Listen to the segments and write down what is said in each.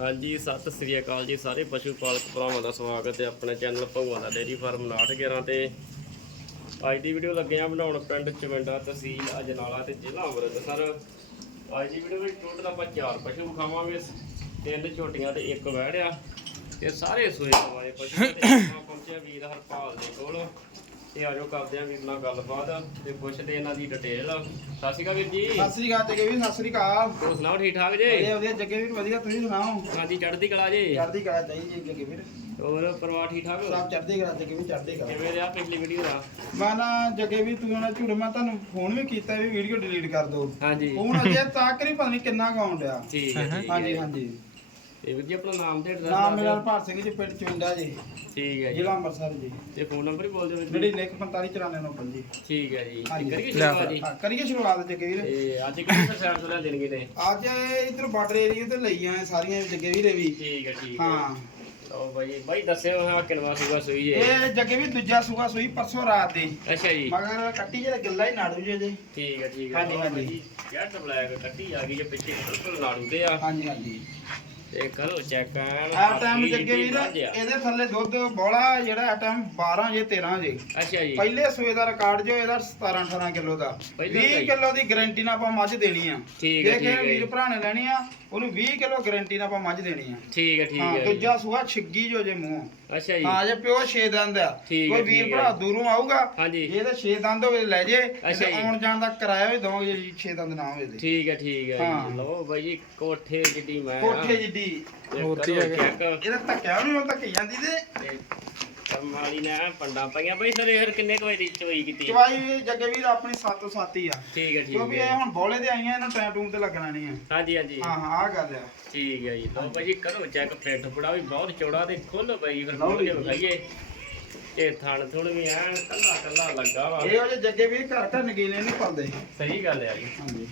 ਹਾਂਜੀ, ਸਤਿ ਸ੍ਰੀ ਅਕਾਲ ਜੀ ਸਾਰੇ ਪਸ਼ੂ ਪਾਲਕ ਭਰਾਵਾਂ ਦਾ ਸਵਾਗਤ ਹੈ ਆਪਣੇ ਚੈਨਲ ਭਗਵਾਨ ਦਾ ਡੇਰੀ ਫਾਰਮ 911 ਤੇ। ਅੱਜ ਦੀ ਵੀਡੀਓ ਲੱਗੇ ਆ ਬਣਾਉਣ ਪਿੰਡ ਚਵਿੰਡਾ ਤਹਿਸੀਲ ਅਜਨਾਲਾ ਤੇ ਜ਼ਿਲ੍ਹਾ ਅੰਮ੍ਰਿਤਸਰ। ਅੱਜ ਦੀ ਵੀਡੀਓ ਵਿੱਚ ਟੋਟਲ ਆਪਾਂ ਚਾਰ ਪਸ਼ੂ ਵਿਖਾਵਾਂਗੇ, ਤਿੰਨ ਛੋਟੀਆਂ ਤੇ ਇੱਕ ਵਹਿੜਿਆ ਤੇ ਸਾਰੇ ਸੋਏ ਵਾਲੇ ਪਸ਼ੂ ਤੇ ਆਪਾਂ ਪਹੁੰਚਿਆ ਵੀਰ ਹਰਪਾਲ ਦੇ ਕੋਲ। ਤੇ ਆਜੋ ਕਰਦੇ ਆ ਵੀਰ ਨਾਲ ਗੱਲਬਾਤ ਤੇ ਪੁੱਛਦੇ ਇਹਨਾਂ ਦੀ ਡਿਟੇਲ ਸਤਿ ਸ਼੍ਰੀ ਅਕਾਲ ਵੀਰ ਜੀ। ਸਤਿ ਸ੍ਰੀ ਅਕਾਲ ਜੱਗੇ ਵੀਰ ਸਤਿ ਸ੍ਰੀ ਅਕਾਲ। ਹੋਰ ਸੁਣਾਓ ਠੀਕ ਠਾਕ ਜੀ? ਵਧੀਆ ਵਧੀਆ। ਜੱਗੇ ਵੀਰ ਵਧੀਆ। ਤੁਸੀਂ ਸੁਣਾਓ? ਹਾਂਜੀ ਚੜ੍ਹਦੀ ਕਲਾ ਜੀ? ਚੜ੍ਹਦੀ ਕਲਾ ਚਾਹੀਦੀ ਜੱਗੇ ਵੀਰ। ਹੋਰ ਪਰਿਵਾਰ ਠੀਕ ਠਾਕ? ਸਭ ਚੜ੍ਹਦੀ ਕਲਾ ਜੱਗੇ ਵੀਰ ਚੜ੍ਹਦੀ ਕਲਾ। ਕਿਵੇਂ ਰਿਹਾ ਪਿਛਲੀ ਵੀਡੀਓ ਦਾ? ਮੈਂ ਨਾ ਜੱਗੇ ਵੀਰ ਤੂੰ ਨਾ ਝੂਠ ਮੈਂ ਤੁਹਾਨੂੰ ਫੋਨ ਵੀ ਕੀਤਾ ਵੀ ਵੀਡੀਓ ਡਿਲੀਟ ਕਰ ਦਿਓ। ਹਾਂਜੀ। ਫੋਨ ਅਜੇ ਤੱਕ ਨਹੀਂ ਪਤਾ ਨਹੀਂ ਕਿੰਨਾ ਕਾਉਣ ਡਿਆ। ਠੀਕ ਹੈ ਠੀਕ ਹਾਂਜੀ ਹਾਂਜੀ। ਤੇ ਵੀਰ ਜੀ ਆਪਣਾ ਨਾਮ ਤੇ ਐਡਰੈਸ ਨਾਮ ਮੇਰਾ ਹਰਪਾਲ ਸਿੰਘ ਜੀ ਪਿੰਡ ਚੁੰਡਾ ਜੀ। ਠੀਕ ਹੈ ਜੀ। ਜ਼ਿਲ੍ਹਾ ਅੰਮ੍ਰਿਤਸਰ ਜੀ। ਤੇ ਫੋਨ ਨੰਬਰ ਹੀ ਬੋਲ ਦਿਓ ਵੀਰ ਜਿਹੜੀ ਜੀ ਲਿਖ 4594 ਜੀ ਠੀਕ ਹੈ ਜੀ। ਹਾਂਜੀ। ਕਰੀਏ ਸ਼ੁਰੂਆਤ ਜੀ? ਹਾਂ, ਕਰੀਏ ਸ਼ੁਰੂਆਤ ਤੇ ਅੱਜ ਕਿਹੜੀ ਸਾਈਡ ਤੋਂ ਲੈ ਦੇਣਗੇ ਨੇ? ਅੱਜ ਇਧਰ ਬਾਰਡਰ ਏਰੀਆ ਤੇ ਲਈ ਆ ਸਾਰੀਆਂ ਜੱਗੇ ਵੀਰੇ ਵੀ। ਠੀਕ ਹੈ ਠੀਕ ਹੈ। ਹਾਂ। ਲਓ ਬਾਈ ਬਾਈ ਦੱਸਿਓ ਹਾਂ ਕਿਨਵਾ ਸੂਗਾ ਸੂਈ ਹੈ। ਇਹ ਜੱਗੇ ਵੀ ਦੂਜਾ ਸੂਆ ਸੂਈ ਪਰਸੋਂ ਰਾਤ ਦੀ। ਅੱਛਾ ਜੀ। ਮਗਰ ਕੱਟੀ ਜਿਹੜਾ ਗੱਲਾਂ ਹੀ ਨਾੜੂ ਜੇ ਜੀ ਠੀਕ ਹੈ ਠੀਕ ਹੈ। ਹਾਂਜੀ, ਲਓ ਹਾਂਜੀ। ਬਾਈ, ਕਿਆ ਬਲੈਕ ਕੱਟੀ ਆ ਗਈ ਜੇ ਪਿੱਛੇ ਬਿਲਕੁਲ ਨਾੜੂ ਤੇ ਆ। ਹਾਂਜੀ ਹਾਂਜੀ। ਤੇ ਕਰੋ ਚੈੱਕ ਆ ਟਾਈਮ ਜੱਗੇ ਵੀਰ ਵੱਧ ਆ। ਇਹਦੇ ਥੱਲੇ ਦੁੱਧ ਬੋਲਾ ਜਿਹੜਾ ਆ ਟਾਈਮ 12 ਜੇ 13 ਜੇ ਅੱਛਾ ਜੀ ਪਹਿਲੇ ਸੂਏ ਦਾ ਰਿਕਾਰਡ ਜੋ ਇਹਦਾ 17 18 ਕਿਲੋ ਦਾ ਪਹਿਲਾਂ ਦਾ 20 ਹੀ। ਕਿਲੋ ਦੀ ਗਾਰੰਟੀ ਨਾਲ ਆਪਾਂ ਮੱਝ ਦੇਣੀ ਆ ਠੀਕ ਹੈ, ਜੇ ਠੀਕ ਹੈ ਕਿਸੇ ਵੀਰ ਜੀ। ਭਰਾ ਨੇ ਲੈਣੀ ਆ ਉਹਨੂੰ 20 ਕਿਲੋ ਗਾਰੰਟੀ ਨਾਲ ਆਪਾਂ ਮੱਝ ਦੇਣੀ ਆ ਠੀਕ ਹੈ ਠੀਕ ਹਾਂ ਹੈ ਜੀ। ਦੂਜਾ ਸੂਆ ਛਿੱਗੀ ਜੋ ਜੇ ਮੂੰਹ ਅੱਛਾ ਜੀ ਹਾਂ ਜੇ ਪਿਓ 6 ਦੰਦ ਆ ਕੋਈ ਵੀਰ। ਭਰਾ ਦੂਰੋਂ ਆਊਗਾ ਜੇ ਇਹਦੇ 6 ਦੰਦ ਹੋਵੇ ਲੈ ਜੇ ਤੇ। ਆਉਣ ਜਾਣ ਦਾ ਕਿਰਾਇਆ ਵੀ ਦਵਾਂਗੇ ਜੇ 6 ਦੰਦ ਨਾ ਹੋਵੇ ਤੇ ਠੀਕ ਹੈ ਠੀਕ ਹੈ ਹਾਂ। ਜੀ ਲਓ ਬਾਈ ਜੀ ਕੋਠੇ ਜਿੱਡੀ ਮੈਂ ਕੋਠੇ ਜਿੱਡੀ ਮੂਰਤੀ ਹੈ ਇਹਦਾ ਧੱਕਿਆ ਨਹੀਂ ਉਹ ਧੱਕੀ ਜਾਂਦੀ ਤੇ। ਕਰਮ ਵਾਲੀ ਨੇ ਐਨ ਪੰਡਾ ਪਾਈਆਂ। ਬਈ ਸਰ ਇਹ ਕਿੰਨੇ ਕੁ ਵਜੇ ਦੀ ਚੋਈ ਕੀਤੀ? ਚਵਾਈ ਜੱਗੇ ਵੀਰ ਆਪਣੀ 7 7 ਹੀ ਆ। ਠੀਕ ਹੈ ਠੀਕ ਕਿਉਂਕਿ ਹੈ ਇਹ ਹੁਣ ਬੋਲੇ ਤੇ ਆਈਆਂ ਇਹਨਾਂ ਟਾਈਮ ਟੂਮ ਤੇ ਲੱਗਣਾ ਨਹੀਂ ਆ। ਹਾਂਜੀ ਹਾਂਜੀ। ਹਾਂ ਹਾਂ ਆ ਗੱਲ ਆ। ਠੀਕ ਹੈ ਜੀ। ਲਓ ਬਾਈ ਜੀ ਕਰੋ ਚੈੱਕ ਫੇਟ ਫੁੜਾ ਵੀ ਬਹੁਤ ਚੌੜਾ ਤੇ ਖੁੱਲ ਬਈ। ਫਿਰ ਲਓ ਖੋਲ ਕੇ ਜੀ। ਵਿਖਾਈਏ। ਇਹ ਥਣ ਥੁਣ ਵੀ ਐਨ ਕੱਲਾ ਕੱਲਾ ਲੱਗਾ ਵਾ। ਇਹ ਉਹ ਜੇ ਜੱਗੇ ਵੀਰ ਘਰ ਘਰ ਨਗੀਨੇ ਨਹੀਂ ਪਾਉਂਦੇ। ਸਹੀ ਗੱਲ ਹੈ ਜੀ। ਹਾਂਜੀ।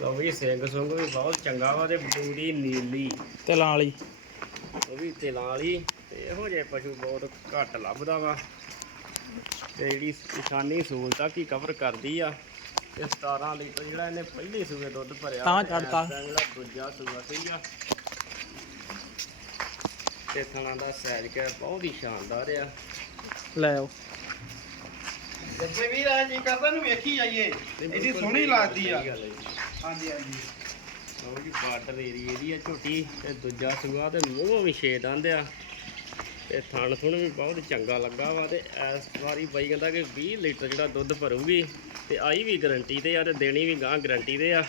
ਲਓ ਵੀ ਸਿੰਘ ਸੁੰਗ ਵੀ ਬਹੁਤ ਚੰਗਾ ਵਾ ਤੇ ਬੂਰੀ ਨੀਲੀ। ਤਲਾਂ ਵਾਲੀ। ਉਹ ਵੀ ਤਿਲਾਂ ਵਾਲੀ ਤੇ ਇਹੋ ਜਿਹੇ ਪਸ਼ੂ ਬਹੁਤ ਘੱਟ ਲੱਭਦਾ ਵਾ। ਤੇ ਜਿਹੜੀ ਨਿਸ਼ਾਨੀ ਸਹੂਲਤਾਂ ਕੀ ਕਵਰ ਕਰਦੀ ਆ। ਤੇ 17 ਲੀਟਰ ਜਿਹੜਾ ਇਹਨੇ ਪਹਿਲੇ ਸੂਏ ਦੁੱਧ ਭਰਿਆ ਤਾਂ ਤੇ ਚੜ੍ਹਤਾ। ਇਸ ਟਾਈਮ ਜਿਹੜਾ ਦੂਜਾ ਸੂਆ ਸੀਗਾ ਤੇ ਥਣਾ ਦਾ ਸਾਈਜ਼ ਕਿ ਬਹੁਤ ਹੀ ਸ਼ਾਨਦਾਰ ਆ। ਲੈ ਆਓ। ਜੱਗੇ ਵੀਰ ਆ ਜੀ ਕਰਦਾ ਨੂੰ ਵੇਖੀ ਜਾਈਏ। ਇਹਦੀ ਸੋਹਣੀ ਲੱਗਦੀ ਆ। ਹਾਂਜੀ ਹਾਂਜੀ। ਲਓ ਜੀ ਬਾਰਡਰ ਏਰੀਏ ਦੀ ਆ ਝੋਟੀ ਤੇ ਦੂਜਾ ਸੂਆ ਤੇ ਮੂੰਹੋਂ ਵੀ ਛੇ ਦੰਦ ਆ। ਤੇ ਥਣ ਥੁਣ ਵੀ ਬਹੁਤ ਚੰਗਾ ਲੱਗਾ ਵਾ ਤੇ ਇਸ ਵਾਰੀ ਬਾਈ ਕਹਿੰਦਾ ਕਿ 20 ਲੀਟਰ ਜਿਹੜਾ ਦੁੱਧ ਭਰੂਗੀ ਤੇ ਆਈ ਵੀ ਗਾਰੰਟੀ ਤੇ ਆ ਤੇ ਦੇਣੀ ਵੀ ਗਾਂ ਗਾਰੰਟੀ ਤੇ ਆ।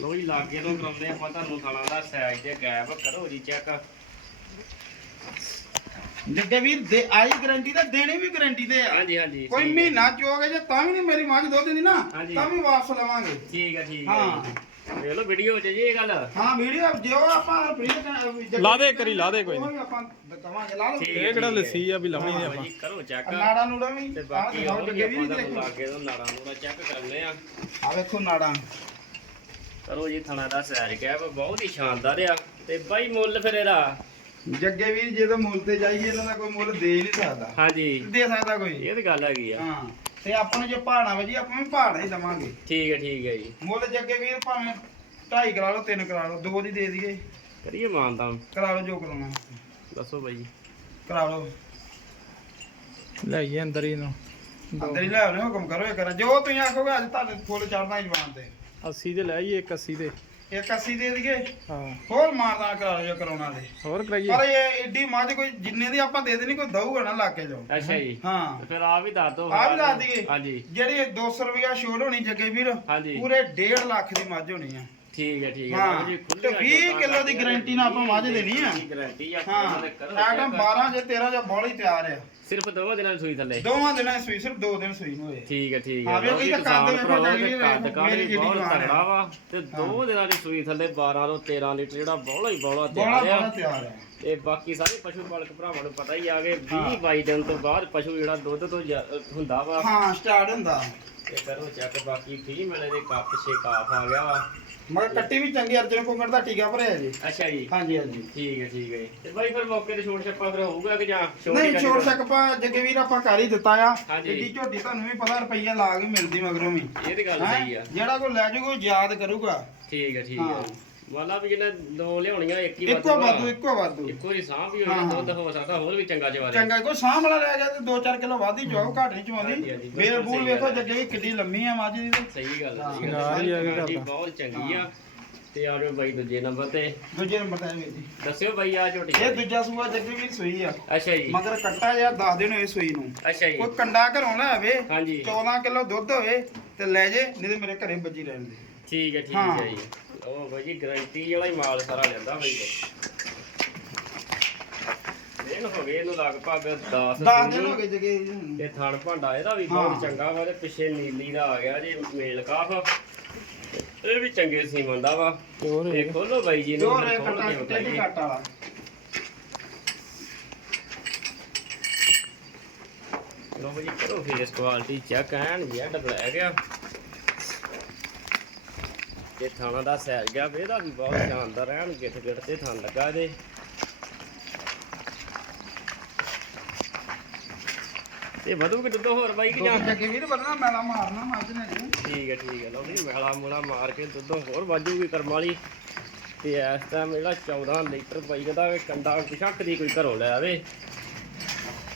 ਲੋ ਜੀ ਲਾਗੇ ਤੋਂ ਕਰਾਉਂਦੇ ਆਪਾਂ ਤੁਹਾਨੂੰ ਥਣਾ ਦਾ ਸਾਈਜ਼ ਤੇ ਗੈਪ ਕਰੋ ਜੀ ਚੈੱਕ ਜੱਗੇ ਵੀਰ ਦੇ ਆਈ ਗਾਰੰਟੀ ਤਾਂ ਦੇਣੀ ਵੀ ਗਾਰੰਟੀ ਤੇ ਆ। ਹਾਂਜੀ ਹਾਂਜੀ ਕੋਈ ਠੀਕ ਹੈ। ਮਹੀਨਾ ਚੋਗੇ ਜੇ ਤਾਂ ਵੀ ਨਹੀਂ ਮੇਰੀ ਮੱਝ ਦੁੱਧ ਦਿੰਦੀ ਨਾ ਹਾਂਜੀ। ਤਾਂ ਵੀ ਵਾਪਸ ਲਵਾਂਗੇ। ਠੀਕ ਹੈ ਠੀਕ ਹਾਂ। ਹੈ। ਵੇਖ ਲਓ ਵੀਡੀਓ 'ਚ ਜੀ ਇਹ ਗੱਲ। ਹਾਂ ਵੀਡੀਓ ਜਿਓ ਆਪਾਂ ਪ੍ਰੀਤ ਲਾ ਦੇ ਕਰੀ, ਲਾ ਦੇ ਕੋਈ ਵੀ ਆਪਾਂ ਦਵਾਂਗੇ ਲਾ ਲਓ। ਠੀਕ ਇਹ ਕਿਹੜਾ ਲੱਸੀ ਆ ਵੀ ਲਾਉਣੀ ਬਾਈ ਆਪਾਂ? ਜੀ ਕਰੋ ਚੈੱਕ ਨਾੜਾ ਨੂੜਾ ਵੀ ਤੇ ਆਹ ਬਾਕੀ ਦਿਖਾਓ ਉਹ ਵੀ ਜੱਗੇ ਵੀਰ ਆਪਾਂ ਵੀ ਤੁਹਾਨੂੰ ਦੇਖੋ ਲਾਗੇ ਤੋਂ ਨਾੜਾਂ ਚੈੱਕ ਕਰਨੇ ਆ। ਆ ਵੇਖੋ ਨਾੜਾ। ਕਰੋ ਜੀ ਥਣਾ ਦਾ ਸਾਈਜ਼ ਗੈਪ ਬਹੁਤ ਹੀ ਸ਼ਾਨਦਾਰ ਆ। ਤੇ ਬਾਈ ਮੁੱਲ ਫਿਰ ਇਹਦਾ। ਜੱਗੇ ਵੀਰ ਜੇ ਤਾਂ ਮੁੱਲ ਤੇ ਜਾਈਏ ਇਹਨਾਂ ਦਾ ਕੋਈ ਮੁੱਲ ਦੇ ਨਹੀਂ ਸਕਦਾ। ਹਾਂਜੀ। ਦੇ ਸਕਦਾ ਕੋਈ। ਇਹ ਤਾਂ ਗੱਲ ਹੈਗੀ ਆ। ਹਾਂ। ਤੇ ਆਪਾਂ ਨੂੰ ਜੇ ਪਹਾੜਾ ਵਜੀ ਆਪਾਂ ਵੀ ਪਹਾੜਾ ਹੀ ਦਵਾਂਗੇ। ਠੀਕ ਹੈ ਠੀਕ ਹੈ ਜੀ। ਮੁੱਲ ਜੱਗੇ ਵੀਰ ਭਾਵੇਂ ਢਾਈ ਕਰਾ ਲਓ ਤਿੰਨ ਕਰਾ ਲਓ ਦੋ ਦੀ ਦੇ ਦਈਏ। ਕਰੀਏ ਮਾਨਤਾ ਕਰਾ ਲਓ ਜੋ ਕਰਾਉਣਾ। ਦੱਸੋ ਬਾਈ। ਕਰਾ ਲਓ। ਲਈਏ ਅੰਦਰ ਹੀ ਨੂੰ ਅੰਦਰ ਹੀ ਲੈ ਆਉਣੇ ਹੁਕਮ ਕਰੋ ਇਹ ਕਰਾਂ। ਜੋ ਤੁਸੀਂ ਆਖੋਗੇ ਅੱਜ ਤੁਹਾਡੇ ਫੁੱਲ ਚੜਨਾ ਜਵਾਨ ਤੇ। 80 ਦੇ ਲੈ ਆਈਏ 81 ਦੇ ਇੱਕ 80 ਦੇ ਦਈਏ। ਹਾਂ। ਹੋਰ ਮਾਰਦਾ ਕਰਾ ਲਓ ਜੋ ਕਰਾਉਣਾ ਦੇ ਹੋਰ ਕਰਾਈਏ। ਪਰ ਇਹ ਏਡੀ ਮੱਝ ਕੋਈ ਜਿੰਨੇ ਦੀ ਆਪਾਂ ਦੇ ਦੇਣੀ ਕੋਈ ਦਊਗਾ ਨਾ ਲਾ ਕੇ ਜਾਓ ਅੱਛਾ ਜੀ। ਹਾਂ। ਤੇ ਫਿਰ ਆ ਵੀ ਦੱਸ ਦਿਓ। ਆ ਵੀ ਦੱਸ ਦਈਏ। ਹਾਂਜੀ। ਜਿਹੜੀ 200 ਰੁਪਿਆ ਛੋੜ ਹੋਣੀ ਜੱਗੇ ਵੀਰ ਹਾਂਜੀ। ਪੂਰੇ 1.5 ਲੱਖ ਦੀ ਮੱਝ ਹੋਣੀ ਆ। ਠੀਕ ਹੈ ਠੀਕ ਹੈ। ਹਾਂ, ਲਓ ਜੀ, ਤੇ ਖੁੱਲੀਆਂ 20 ਛੋਟਾਂ ਕਿੱਲੋ ਦੀ guarantee ਨਾਲ ਆਪਾਂ ਮੱਝ ਦੇਣੀ ਆ। ਗਾਰੰਟੀ ਆ ਹਾਂ। ਦੇ check। 12 ਜੇ 13 ਜਾਂ ਬੋਲੀ ਤਿਆਰ ਆ। ਸਿਰਫ ਦੋਵਾਂ ਦਿਨਾਂ ਦੀ ਸੂਈ ਥੱਲੇ। ਦੋਵਾਂ ਦਿਨਾਂ 'ਚ ਸੂਈ ਸਿਰਫ ਦੋ ਦਿਨ ਸੂਈ ਨੂੰ ਹੋਏ। ਠੀਕ ਹੈ ਠੀਕ ਹੈ। ਹਾਂ, ਵੀ ਲਓ ਜੀ, ਇਹ ਤਾਂ ਕੱਦ ਕਿਸਾਨ ਵੇਖੋ ਭਰਾਵੋ, ਜਾਈ ਤੇ ਵੀ ਕੱਦ ਕਾਠ ਮੇਰੀ ਵੀ ਜਿਹੜੀ ਬਹੁਤ ਜਵਾਨ ਤਗੜਾ ਹੈ। ਵਾ। ਤੇ ਦੋ ਦਿਨਾਂ ਦੀ ਸੂਈ ਥੱਲੇ 12 ਤੋਂ 13 ਲੀਟਰ ਜਿਹੜਾ ਬੋਲਾ ਹੀ ਬੋਲਾ ਬੋਲਾ ਤਿਆਰ ਬੋਲਾ ਆ। ਤਿਆਰ ਆ। ਤੇ ਬਾਕੀ ਸਾਰੇ ਪਸ਼ੂ ਪਾਲਕ ਭਰਾਵਾਂ ਨੂੰ ਪਤਾ ਹੀ ਆ ਕਿ 20 22 ਦਿਨ ਤੋਂ ਬਾਅਦ ਪਸ਼ੂ ਜਿਹੜਾ ਦੁੱਧ ਤੋਂ ਹੁੰਦਾ ਵਾ। ਹਾਂ ਸਟਾਰਟ ਹੁੰਦਾ। ਤੇ ਕਰੋ ਚੈੱਕ ਬਾਕੀ ਫੀਮੇਲ ਦੇ ਕੱਪ ਛੇ ਕਾਫ ਆ ਗਿਆ ਵਾ ਮਗਰ ਕੱਟੀ ਵੀ ਚੰਗੀ ਅਰਜਨ ਕੋਂਗੜ ਦਾ ਟੀਕਾ ਭਰਿਆ ਜੀ ਅੱਛਾ ਜੀ ਹਾਂਜੀ ਹਾਂਜੀ ਠੀਕ ਹੈ ਠੀਕ ਹੈ ਜੀ। ਤੇ ਬਾਈ ਫਿਰ ਮੌਕੇ ਤੇ ਛੋਟ ਛੱਪਾ ਫਿਰ ਹੋਊਗਾ ਕਿ ਜਾਂ ਛੋਟ ਹੀ ਨਹੀਂ ਕਰਨੀ ਛੋੜ ਪੈਣੀ? ਸਕਪਾ ਜੱਗੇ ਵੀਰ ਆਪਾਂ ਕਰ ਹੀ ਦਿੱਤਾ ਆ ਹਾਂਜੀ। ਏਡੀ ਝੋਟੀ ਤੁਹਾਨੂੰ ਵੀ ਪਤਾ ਰੁਪਈਆ ਲਾ ਕੇ ਮਿਲਦੀ ਮਗਰੋਂ ਵੀ ਇਹ ਤੇ ਗੱਲ ਹੈਂ? ਸਹੀ ਆ ਜਿਹੜਾ ਕੋਈ ਲੈ ਜੂ ਕੋਈ ਯਾਦ ਕਰੂਗਾ ਠੀਕ ਹੈ ਠੀਕ ਹਾਂ। ਹੈ ਮੰਨ ਲਾ ਵੀ ਜਿਹਨੇ ਦੋ ਲਿਆਉਣੀਆਂ ਇੱਕ ਹੀ ਇੱਕੋ ਵਾਧੂ ਇੱਕੋ ਵਾਧੂ। ਇੱਕੋ ਹੀ ਸਾਹ ਵੀ ਹਾਂ, ਹੋਣੀ ਹਾਂ। ਦੁੱਧ ਹੋ ਸਕਦਾ ਹੋਰ ਵੀ ਚੰਗਾ ਚਵਾਰੇ ਚੰਗਾ ਕੋਈ ਸਾਂਭ ਵਾਲਾ ਰਹਿ ਗਿਆ ਤੇ 2-4 ਕਿਲੋ ਵੱਧ ਹੀ ਚਵਾਓ ਘੱਟ ਨਹੀਂ ਚਵਾਉਂਦੀ। ਬਿਲਕੁਲ ਬੇਲ ਸਹੀ ਵੇਖੋ। ਜੱਗੇ ਕਿੱਡੀ ਲੰਮੀ ਆ ਮੱਝ ਦੀ ਸਹੀ ਗੱਲ ਹਾਂ, ਸਹੀ ਗੱਲ ਹੀ ਜੀ। ਬਹੁਤ ਚੰਗੀ ਆ। ਤੇ ਆ ਜਾਓ ਬਾਈ ਦੂਜੇ ਨੰਬਰ ਤੇ। ਦੂਜੇ ਨੰਬਰ ਤੇ ਆਏ ਜੀ। ਦੱਸਿਓ ਬਾਈ ਆ ਝੋਟੀ ਇਹ ਦੂਜਾ ਸੂਆ ਜੱਗੇ ਵੀ ਸੂਈ ਆ। ਅੱਛਾ ਜੀ। ਮਗਰ ਕੱਟਾ ਜਿਹਾ 10 ਦਿਨ ਹੋਏ ਸੂਈ ਨੂੰ। ਅੱਛਾ ਜੀ। ਕੋਈ ਕੰਡਾ ਘਰੋਂ ਲੈ ਆਵੇ ਹਾਂਜੀ। 14 ਕਿਲੋ ਦੁੱਧ ਹੋਵੇ ਤੇ ਲੈ ਜੇ ਨਹੀਂ ਤੇ ਮੇਰੇ ਘਰੇ ਬੱਜੀ ਰਹਿਣ ਦੇ। ਠੀਕ ਹੈ ਠੀਕ। ਹੈ ਜੀ। ਉਹ ਬਾਈ ਜੀ ਗਰੰਟੀ ਵਾਲਾ ਹੀ ਮਾਲ ਸਾਰਾ ਲੈਂਦਾ ਬਾਈ ਜੀ। ਇਹਨੂੰ ਹੋ ਗਏ ਇਹਨੂੰ ਲਗਭਗ 10 10 ਦਿਨ ਹੋ ਗਏ ਜੱਗੇ ਜੀ ਹੁਣ। ਤੇ ਥਣ ਭਾਂਡਾ ਇਹਦਾ ਵੀ ਬਹੁਤ ਹਾਂ। ਚੰਗਾ ਵਾ ਤੇ ਪਿੱਛੇ ਨੀਲੀ ਦਾ ਆ ਗਿਆ ਜੀ ਮੇਲ ਕਾਫ। ਇਹ ਵੀ ਚੰਗੇ ਸੀਮਨ ਦਾ ਵਾ। ਤੇ ਹੋਰ ਇਹ। ਖੋਲੋ ਬਾਈ ਜੀ ਜੋ ਨੂੰ ਰੇ ਖੋਲ ਕੱਟਾ ਕੇ ਟੇਢੀ ਵਿਖਾਈਏ ਕੱਟ ਵਾਲਾ ਲੋ ਬਾਈ ਕਰੋ face quality check N Z black ਆ। ਤੇ ਥਾਣਾ ਦਾ ਸੈਲ ਗਿਆ ਵੇ ਇਹਦਾ ਵੀ ਬਹੁਤ ਸ਼ਾਨਦਾਰ ਐਨ ਗਿੱਠ ਗਿੱਠ ਤੇ ਥਣ ਲੱਗਾ ਇਹਦੇ ਤੇ ਵਧੂ ਕਿ ਦੁੱਧ ਹੋਰ ਬਾਈ ਕਿ ਜਾਂ ਜੱਗੇ ਵੀਰ ਬੰਨਾ ਮੈਲਾ ਮਾਰਨਾ ਮੱਝ ਨੇ ਜੀ। ਠੀਕ ਹੈ ਠੀਕ ਹੈ ਲਓ ਜੀ ਮੈਲਾ ਮੂਲਾ ਮਾਰ ਕੇ ਦੁੱਧੋਂ ਹੋਰ ਵਾਜੂਗੀ ਕਰਮ ਵਾਲੀ। ਤੇ ਇਸ ਟਾਈਮ ਜਿਹੜਾ 14 ਲੀਟਰ ਬਾਈ ਵੀ ਕੰਡਾ ਪਿਛੱਕ ਦੀ ਕੋਈ ਘਰੋਂ ਲੈ ਆਵੇ।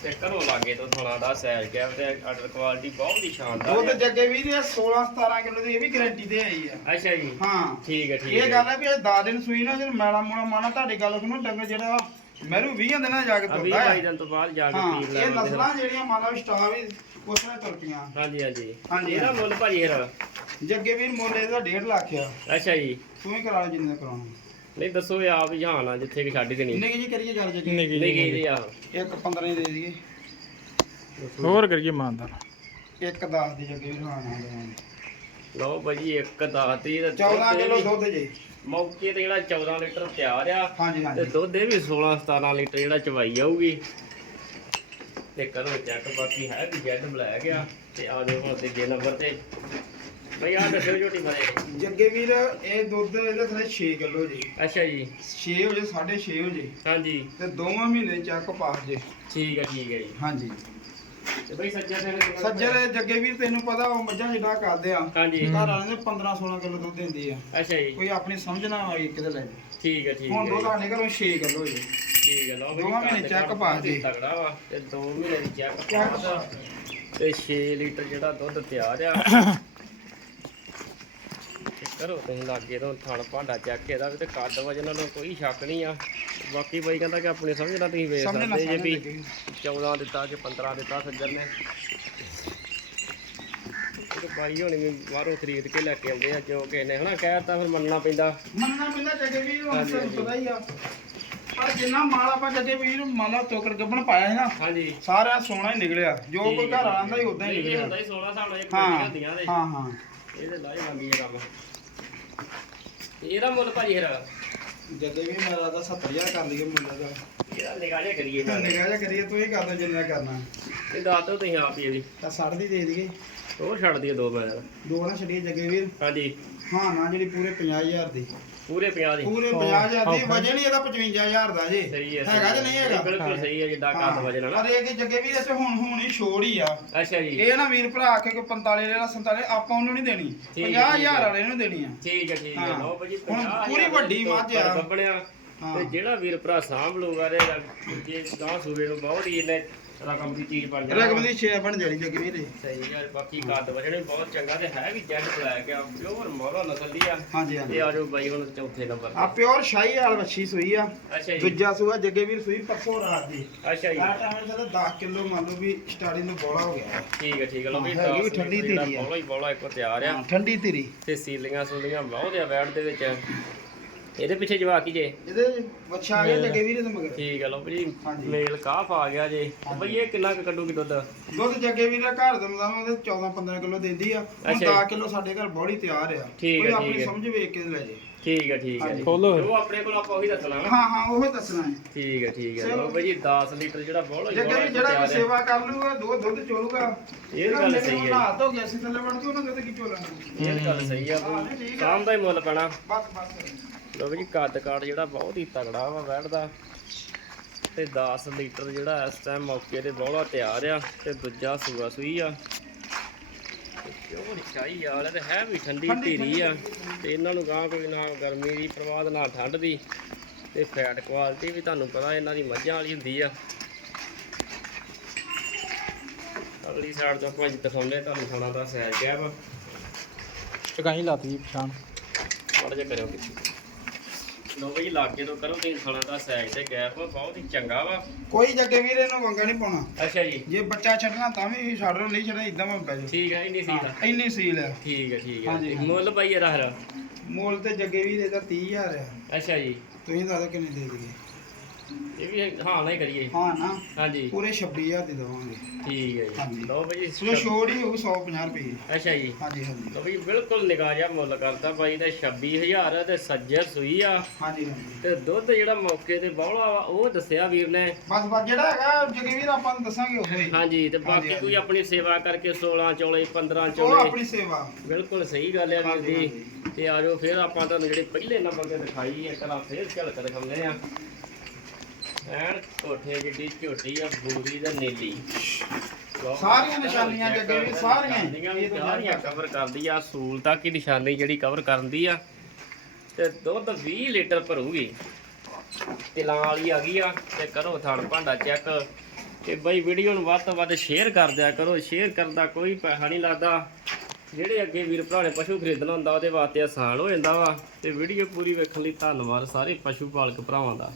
ਤੇ ਘਰੋਂ ਲਾਗੇ ਤੋਂ ਥਣਾ ਦਾ ਸੈਲ ਗਿਆ ਤੇ ਆਰਡਰ ਕੁਆਲਿਟੀ ਬਹੁਤ ਹੀ ਸ਼ਾਨਦਾਰ ਦੁੱਧ ਹੈ। ਜੱਗੇ ਵੀਰ ਇਹ 16 17 ਕਿਲੋ ਦੀ ਇਹ ਵੀ ਗਾਰੰਟੀ ਤੇ ਆਈ ਆ ਅੱਛਾ ਜੀ। ਹਾਂ। ਠੀਕ ਹੈ ਠੀਕ ਇਹ ਗੱਲ ਹੈ ਵੀ ਇਹ 10 ਦਿਨ ਸੂਈ ਨਾ ਜਦੋਂ ਮੈਲਾ ਮੂਲਾ ਮਾਣਾ ਤੁਹਾਡੀ ਗੱਲ ਸੁਣੋ ਡੰਗਰ ਜਿਹੜਾ ਮਹਿਰੂ 20 ਦਿਨਾਂ ਜਾ ਕੇ ਅਭੀ ਤੁਰਦਾ ਬਾਈ ਹੈ। ਦਿਨ ਤੋਂ ਬਾਅਦ ਜਾ ਕੇ ਹਾਂ ਪੀਰ ਇਹ ਲੈਣਾ ਨਸਲਾਂ ਜਿਹੜੀਆਂ ਮੰਨ ਲਓ ਸਟਾਰ ਵੀ ਉਸ ਨੇ ਤੁਰ ਪਈਆਂ ਹਾਂਜੀ ਹਾਂਜੀ। ਹਾਂਜੀ, ਇਹਦਾ ਮੁੱਲ ਭਾਜੀ ਫਿਰ? ਜੱਗੇ ਵੀਰ ਮੁੱਲ ਇਹਦਾ 1.5 ਲੱਖ ਆ। ਅੱਛਾ ਜੀ। ਤੂੰ ਹੀ ਕਰਾ ਲੈ ਜਿੰਨੇ ਦਾ ਕਰਾਉਣਾ। ਨਹੀਂ ਦੱਸੋ ਇਹ ਆਪ ਹੀ ਜਹਾਨ ਆ ਜਿੱਥੇ ਕਿ ਛੱਡ ਦੇਣੀ। ਕਿੰਨੇ ਕੀ ਜੀ ਕਰੀਏ ਗੱਲ ਜੱਗੇ ਨਿੱਕੀ ਨਹੀਂ। ਗਈ ਜੀ ਆ ਇੱਕ 15 ਹੀ ਦੇ ਦਈਏ। ਹੋਰ ਕਰੀਏ ਮਾਨਦਾਰ ਇੱਕ 10 ਦੀ ਜੱਗੇ ਵੀਰ ਹਾਂ ਹਾਂ। ਲਓ ਭਾਜੀ ਇੱਕ ਦਾਤੀ ਤੇ 14 ਦੁੱਧ ਇਹ ਕਿਲੋ ਵੀ ਦੁੱਧ ਜੀ। ਮੌਕੇ ਤੇ ਜਿਹੜਾ 14 ਲੀਟਰ ਤਿਆਰ ਆ ਹਾਂਜੀ ਤੇ ਹਾਂਜੀ ਦੁੱਧ ਇਹ ਵੀ 16 17 ਲੀਟਰ ਜਿਹੜਾ ਚਵਾਈ ਜਾਊਗੀ। ਤੇ ਕਰੋ ਚੈੱਕ ਬਾਕੀ ਹੈ ਵੀ ਜੈਡ ਬਲੈਕ ਆ ਤੇ ਆ ਜਾਓ ਹੁਣ ਤੀਜੇ ਨੰਬਰ ਤੇ। ਬਈ ਆ ਦੱਸੋ ਝੋਟੀ ਬਾਰੇ ਜੱਗੇ ਵੀਰ ਇਹ ਦੁੱਧ ਇਹਦੇ ਥਲੇ 6 ਕਿਲੋ ਜੀ। ਅੱਛਾ ਜੀ। 6 ਹੋ ਜੇ 6.5 ਹੋ ਜੇ। ਹਾਂਜੀ। ਤੇ ਦੋਵਾਂ ਮਹੀਨੇ ਚੱਕ ਪਾਸ ਜੇ। ਠੀਕ ਹੈ ਠੀਕ ਹੈ ਜੀ। ਹਾਂਜੀ। ਤੇ ਬਈ ਸੱਜਾ ਸਿੰਘ ਸੱਜਰ ਜੱਗੇ ਵੀਰ ਤੈਨੂੰ ਪਤਾ ਉਹ ਮੱਝਾਂ ਜਿਹੜਾ ਕਰਦੇ ਆ। ਹਾਂਜੀ। ਘਰ ਵਾਲਿਆਂ ਨੇ 15 16 ਕਿਲੋ ਦੁੱਧ ਦਿੰਦੀ ਆ। ਅੱਛਾ ਜੀ। ਕੋਈ ਆਪਣੀ ਸਮਝ ਨਾ ਆਈ ਕਿਤੇ ਲੈ ਜੇ ਠੀਕ ਹੈ ਠੀਕ ਹੁਣ ਹੈ ਦੁੱਧ ਜੀ। ਸਾਡੇ ਘਰੋਂ 6 ਕਿਲੋ ਜੀ। ਠੀਕ ਹੈ ਲਓ ਦੋਵਾਂ ਮਹੀਨੇ ਘਰ check ਦੇ ਪਾ ਘਰ ਜੀ। ਤਗੜਾ ਵਾ। ਤੇ 2 ਮਹੀਨੇ ਦੀ ਚੈੱਕ ਪਾਸ ਤੇ 6 ਲੀਟਰ ਜਿਹੜਾ ਦੁੱਧ ਤਿਆਰ ਆ। ਕਰੋ ਤੁਸੀਂ ਲਾਗੇ ਤੋਂ ਥਣ ਭਾਂਡਾ ਚੱਕ ਇਹਦਾ ਵੀ ਤੇ ਕੱਦ ਵਜਨ ਨਾਲੋਂ ਕੋਈ ਸ਼ੱਕ ਨਹੀਂ ਆ। ਬਾਕੀ ਬਾਈ ਕਹਿੰਦਾ ਕਿ ਆਪਣੀ ਸਮਝ ਨਾਲ ਤੁਸੀਂ ਵੇਚ ਸਮਝ ਨਾ ਸਕਦੇ ਜੇ ਸਮਝ ਵੀ ਜੱਗੇ ਵੀਰ। 14 ਦਿੱਤਾ ਕਿ 15 ਦਿੱਤਾ ਸੱਜਰ ਨੇ। ਤੇ ਬਾਈ ਹੋਣੀ ਵੀ ਬਾਹਰੋਂ ਖਰੀਦ ਕੇ ਲੈ ਕੇ ਆਉਂਦੇ ਆ ਜੋ ਕਿਸੇ ਨੇ ਹਨਾ ਕਹਿਤਾ ਫਿਰ ਮੰਨਣਾ ਪੈਂਦਾ। ਮੰਨਣਾ ਪੈਂਦਾ ਜੱਗੇ ਵੀਰ ਹੁਣ ਹਾਂਜੀ, ਹਾਂਜੀ। ਪਤਾ ਹੀ ਆ। ਪਰ ਜਿੰਨਾ ਮਾਲ ਆਪਾਂ ਜੱਗੇ ਵੀਰ ਮੰਨ ਲਾ ਤੋਕੜ ਗੱਬਣ ਪਾਇਆ ਸੀ ਨਾ ਹਾਂਜੀ। ਸਾਰਾ ਸੋਨਾ ਹੀ ਨਿਕਲਿਆ। ਜੋ ਕੋਈ ਘਰ ਆਂਦਾ ਹੀ ਉਦਾਂ ਹੀ ਨਿਕਲਿਆ। ਹੁੰਦਾ ਹੀ 16 ਸਾਲ ਇਹ ਹਾਂ ਹਾਂ ਹਾਂ। ਇਹਦੇ ਲਾਈ ਹੈ ਕੰਮ। ਇਹਦਾ ਮੁੱਲ ਭਾਜੀ ਫਿਰ? ਜੱਗੇ ਵੀ ਮੇਰਾ ਤਾਂ 70000 ਕਰ ਲਈਏ ਮੁੰਡਾ ਦਾ। ਇਹਦਾ ਨਿਗਾਹ ਜਿਹਾ ਕਰੀਏ ਗੱਲ। ਨਿਗਾਹ ਜਾ ਕਰੀਏ ਤੂੰ ਹੀ ਕਰ ਦੋ ਜਿੰਨਾ ਕਰਨਾ। ਇਹ ਦੱਸ ਦਿਓ ਤੁਸੀਂ ਆਪ ਹੀ ਇਹਦੀ। ਤਾਂ 60 ਦੀ ਦੇ ਦਈਏ। ਉਹ ਛੱਡ ਦਈਏ ਦੋ ਮੈਂ ਦੋ ਨਾ ਛੱਡੀਏ ਜੱਗੇ ਵੀਰ ਹਾਂਜੀ। ਹਾਂ ਨਾ ਜਿਹੜੀ ਪੂਰੇ 50000 ਦੀ। ਪੂਰੇ 50 ਦੀ। ਪੂਰੇ 50000 ਦੀ ਵਜਨ ਹੀ ਇਹਦਾ 55000 ਦਾ ਜੀ। ਸਹੀ ਹੈ ਹੈਗਾ ਕਿ ਨਹੀਂ ਹੈਗਾ? ਬਿਲਕੁਲ ਸਹੀ ਹੈ ਜਿੱਦਾਂ ਕੱਦ ਵਜਨ ਨਾ। ਅਰੇ ਕਿ ਜੱਗੇ ਵੀਰ ਇੱਥੇ ਹੁਣ ਹੁਣ ਹੀ ਛੋੜ ਹੀ ਆ। ਅੱਛਾ ਜੀ। ਇਹ ਨਾ ਵੀਰ ਭਰਾ ਕਿ 45 ਲੈਣਾ 47 ਆਪਾਂ ਉਹਨੂੰ ਨਹੀਂ ਦੇਣੀ। ਠੀਕ ਹੈ, 50000 ਵਾਲੇ ਨੂੰ ਦੇਣੀ ਆ। ਠੀਕ ਹੈ ਠੀਕ ਹੈ। ਲਓ ਭਾਜੀ ਹੁਣ 50 ਪੂਰੀ ਵੱਡੀ ਮੱਝ ਆ। ਤੇ ਜਿਹੜਾ ਵੀਰ ਭਰਾ ਸਾਂਭ ਲੂਗਾ ਤੇ ਜੇ ਗਾਂ ਸੂਵੇ ਨੂੰ ਬਹੁਤ ਹੀ ਇਹਨੇ ਰਕਮ ਦੀ ਚੀਜ਼ ਬਣ ਜਾਣੀ ਰਕਮ ਦੀ 6 ਬਣ ਜਾਣੀ ਜੱਗੇ ਵੀਰ। ਸਹੀ ਹੈ ਬਾਕੀ ਕੱਦ ਵਜਨ ਵੀ ਬਹੁਤ ਚੰਗਾ ਤੇ ਹੈ ਵੀ ਜੈਡ ਬਲੈਕ ਆ ਪਿਓਰ ਮੋਹਰਾ ਨਸਲ ਦੀ ਆ। ਹਾਂਜੀ ਤੇ ਹਾਂਜੀ ਆ ਬਾਈ ਹੁਣ ਚੌਥੇ ਨੰਬਰ ਆ ਪਿਓਰ ਸ਼ਾਹੀ ਵਾਲ ਵੱਛੀ ਸੂਈ ਆ। ਅੱਛਾ ਜੀ। ਦੂਜਾ ਸੂਆ ਜੱਗੇ ਵੀਰ ਸੂਈ ਪਰਸੋਂ ਰਾਤ ਦੀ। ਅੱਛਾ ਜੀ। ਆ ਟਾਈਮ ਜਦੋਂ 10 ਕਿਲੋ ਮੰਨ ਲਓ ਵੀ ਸਟਾਰਟਿੰਗ ਨੂੰ ਬੋਲਾ ਹੋ ਗਿਆ। ਠੀਕ ਹੈ ਠੀਕ ਹੈ ਲੋ ਵੀ ਹਾਂ, ਹੈਗੀ ਵੀ 10 ਠੰਡੀ ਧੀਰੀ ਆ। ਬੋਲਾ ਹੀ ਬੋਲਾ ਇੱਕ ਤਿਆਰ ਆ। ਹਾਂ, ਠੰਡੀ ਧੀਰੀ। ਤੇ ਸੀਲੀਆਂ ਸੂਲੀਆਂ ਬਹੁਤ ਆ ਵੈਟ ਦੇ ਵਿੱਚ। ਇਹਦੇ ਪਿੱਛੇ ਜਵਾਕ ਜੇ। ਇਹਦੇ ਵੱਛਾ ਆ ਗਿਆ ਜੱਗੇ ਵੀਰ ਦੇ ਮਗਰ। ਠੀਕ ਹੈ ਲੋ ਜੀ ਹਾਂਜੀ। ਮੇਲ ਕਾਫ ਆ ਗਿਆ ਜੇ। ਬਈ ਇਹ ਕਿੰਨਾ ਕੁ ਕੱਢੂਗੀ ਦੁੱਧ? ਦੁੱਧ ਜੱਗੇ ਵੀਰ ਦਾ ਘਰ ਦਾ ਮਦਾਂ ਉਹਦੇ 14 15 ਕਿਲੋ ਦਿੰਦੀ ਆ। ਹੁਣ ਅੱਛਾ ਜੀ। 10 ਕਿਲੋ ਸਾਡੇ ਘਰ ਬੋੜੀ ਤਿਆਰ ਆ। ਠੀਕ ਆਪਣੀ। ਸਮਝ ਵੇਖ ਕੇ ਲੈ ਜੇ। ਠੀਕ ਹੈ ਠੀਕ ਹੈ ਜੀ। ਖੋਲੋ ਫਿਰ। ਉਹ ਆਪਣੇ ਕੋਲ ਆਪਾਂ ਉਹੀ ਦੱਸਣਾ ਨਾ ਹਾਂ ਹਾਂ ਉਹ ਦੱਸਣਾ ਹੈ ਠੀਕ ਹੈ ਠੀਕ ਹੈ ਚਲੋ। ਲੋ ਬਈ ਜੀ 10 ਲੀਟਰ ਜਿਹੜਾ ਬੋਲਾ ਬੋਲਾ ਵੀ ਜਿਹੜਾ ਕੋਈ। ਸੇਵਾ ਕਰ ਲੂਗਾ ਦੋ ਦੁੱਧ ਚੋਲੂਗਾ। ਇਹ ਗੱਲ ਸਹੀ ਹੈ। ਜੀ। ਨਾ ਧੋ ਗਿਆ ਸੀ ਥੱਲੇ ਵੜ ਕੇ ਉਹਨਾਂ ਦੁੱਧ ਕੀ ਚੋਲਣਾ? ਇਹ ਗੱਲ ਸਹੀ ਆ। ਹਾਂ, ਨਹੀਂ, ਠੀਕ ਆ। ਸ਼ਾਮ ਦਾ ਹੀ ਮੁੱਲ ਪੈਣਾ। ਬਸ ਬਸ। ਲੋ ਜੀ ਕੱਦ ਕਾਠ ਜਿਹੜਾ ਬਹੁਤ ਹੀ ਤਗੜਾ ਵਾ ਬੈਠਦਾ ਤੇ 10 ਲੀਟਰ ਜਿਹੜਾ ਇਸ ਟਾਈਮ ਮੌਕੇ ਤੇ ਬੋਲਾ ਤਿਆਰ ਆ ਤੇ ਦੂਜਾ ਸੂਆ ਸੂਈ ਆ। ਪਿਓਰ ਚਾਈ ਵਾਲਾ ਤੇ ਹੈ ਵੀ ਠੰਡੀ ਧੀਰੀ ਆ। ਤੇ ਇਹਨਾਂ ਨੂੰ ਗਾਂ ਕੋਈ ਨਾ ਗਰਮੀ ਦੀ ਪ੍ਰਵਾਹ ਨਾ ਠੰਡ ਦੀ। ਤੇ ਫੈਟ ਕੁਆਲਿਟੀ ਵੀ ਤੁਹਾਨੂੰ ਪਤਾ ਇਹਨਾਂ ਦੀ ਮੱਝਾਂ ਵਾਲੀ ਹੁੰਦੀ ਆ। ਅਗਲੀ ਸਾਈਡ ਤੋਂ ਆਪਾਂ ਦਿਖਾਉਂਦੇ ਤੁਹਾਨੂੰ ਖਾਣਾ ਦਾ ਸੈਲ ਗਿਆ ਵਾ ਚਕਾਈ ਲਾਤੀ ਪਛਾਣ। ਮਾੜਾ ਜਿਹਾ ਕਰਿਓ। ਕਿਤੇ ਲੋ ਬਈ ਲਾਗੇ ਤੋਂ ਕਰੋ ਤੁਸੀਂ ਖਾਣਾ ਦਾ ਸੈਲ ਤੇ ਗੈਪ ਬਹੁਤ ਹੀ ਚੰਗਾ ਵਾ। ਕੋਈ ਜੱਗੇ ਵੀਰ ਇਹਨੂੰ ਵੰਗਾ ਨਹੀਂ ਪਾਉਣਾ। ਅੱਛਾ ਜੀ। ਜੇ ਬੱਚਾ ਛੱਡਣਾ ਤਾਂ ਵੀ ਛੱਡ ਲਓ ਨਹੀਂ ਛੱਡਣਾ ਇਦਾਂ ਮੈਂ ਪੈ ਜਾਓ ਠੀਕ ਹੈ ਇੰਨੀ ਸੀਲ ਆ। ਇੰਨੀ ਸੀਲ ਹੈ ਠੀਕ ਹੈ ਠੀਕ ਹੈ ਹਾਂਜੀ। ਮੁੱਲ ਭਾਈ ਇਹਦਾ ਹਰਾ ਮੁੱਲ ਤੇ ਜੱਗੇ ਵੀਰ ਇਹਦਾ 30000 ਆ। ਅੱਛਾ ਜੀ। ਤੁਸੀਂ ਦੱਸੋ ਕਿੰਨੇ ਦੇ ਦਈਏ? ਇਹ ਵੀ ਹਾਂ ਨਾ ਹੀ ਕਰੀਏ। ਹਾਂ ਨਾ। ਹਾਂਜੀ। ਪੂਰੇ 26000 ਦੇ ਦਵਾਂਗੇ। ਠੀਕ ਹੈ ਜੀ। ਹਾਂਜੀ। ਲਓ ਬਈ ਸੋ ਛੋੜ ਹੀ ਹੋਊ 150 ਰੁਪਏ। ਅੱਛਾ ਜੀ। ਹਾਂਜੀ ਹਾਂਜੀ। ਲਓ ਬਈ ਬਿਲਕੁਲ ਨਿਗਾਹ ਜਿਹਾ ਮੁੱਲ ਕਰਤਾ ਬਾਈ ਦਾ 26000 ਤੇ ਸੱਜਰ ਸੂਈ ਆ। ਹਾਂਜੀ ਹਾਂਜੀ। ਤੇ ਦੁੱਧ ਜਿਹੜਾ ਮੌਕੇ ਤੇ ਬੌਲਾ ਵਾ ਉਹ ਦੱਸਿਆ ਵੀਰ ਨੇ। ਬਸ ਬਸ ਜਿਹੜਾ ਹੈਗਾ ਜੱਗੇ ਵੀਰ ਆਪਾਂ ਨੂੰ ਦੱਸਾਂਗੇ ਉਹ ਹੀ। ਹਾਂਜੀ ਤੇ ਬਾਕੀ ਹਾਂਜੀ, ਕੋਈ ਆਪਣੀ ਸੇਵਾ ਕਰਕੇ 16 ਚੋਲੇ 15 ਉਹ ਚੋਲੇ। ਆਪਣੀ ਸੇਵਾ। ਬਿਲਕੁਲ ਸਹੀ ਗੱਲ ਆ ਵੀਰ ਹਾਂਜੀ, ਜੀ। ਤੇ ਆਜੋ ਫਿਰ ਆਪਾਂ ਤੁਹਾਨੂੰ ਜਿਹੜੇ ਪਹਿਲੇ ਨੰਬਰ ਤੇ ਦਿਖਾਈ ਇੱਕ ਵਾਰ ਫੇਰ ਝਲਕ ਦਿਖਾਉਂਦੇ ਆ। ਐਨ ਕੋਠੇ ਜਿੱਡੀ ਝੋਟੀ ਆ ਬੂਰੀ ਦਾ ਨੀਲੀ। ਸਾਰੀਆਂ ਨਿਸ਼ਾਨੀਆਂ ਜੱਗੇ ਵੀ ਸਾਰੀਆਂ ਇਹ ਸਾਰੀਆਂ। ਕਵਰ ਕਰਦੀ ਆ ਸੂਲ ਤੱਕ ਹੀ ਨਿਸ਼ਾਨੀ ਜਿਹੜੀ ਕਵਰ ਕਰਦੀ ਆ। ਤੇ ਦੁੱਧ 20 ਲੀਟਰ ਭਰੂਗੀ। ਤਿਲਾਂ ਵਾਲੀ ਆ ਗਈ ਆ ਤੇ ਕਰੋ ਥਣ ਭਾਂਡਾ ਚੈੱਕ ਤੇ ਬਈ ਵੀਡੀਓ ਨੂੰ ਵੱਧ ਤੋਂ ਵੱਧ ਸ਼ੇਅਰ ਕਰ ਦਿਆ ਕਰੋ। ਸ਼ੇਅਰ ਕਰਨ ਦਾ ਕੋਈ ਪੈਸਾ ਨਹੀਂ ਲੱਗਦਾ। ਜਿਹੜੇ ਅੱਗੇ ਵੀਰ ਭਰਾ ਨੇ ਪਸ਼ੂ ਖਰੀਦਣਾ ਹੁੰਦਾ ਉਹਦੇ ਵਾਸਤੇ ਆਸਾਨ ਹੋ ਜਾਂਦਾ ਵਾ। ਤੇ ਵੀਡੀਓ ਪੂਰੀ ਵੇਖਣ ਲਈ ਧੰਨਵਾਦ ਸਾਰੇ ਪਸ਼ੂ ਪਾਲਕ ਭਰਾਵਾਂ ਦਾ।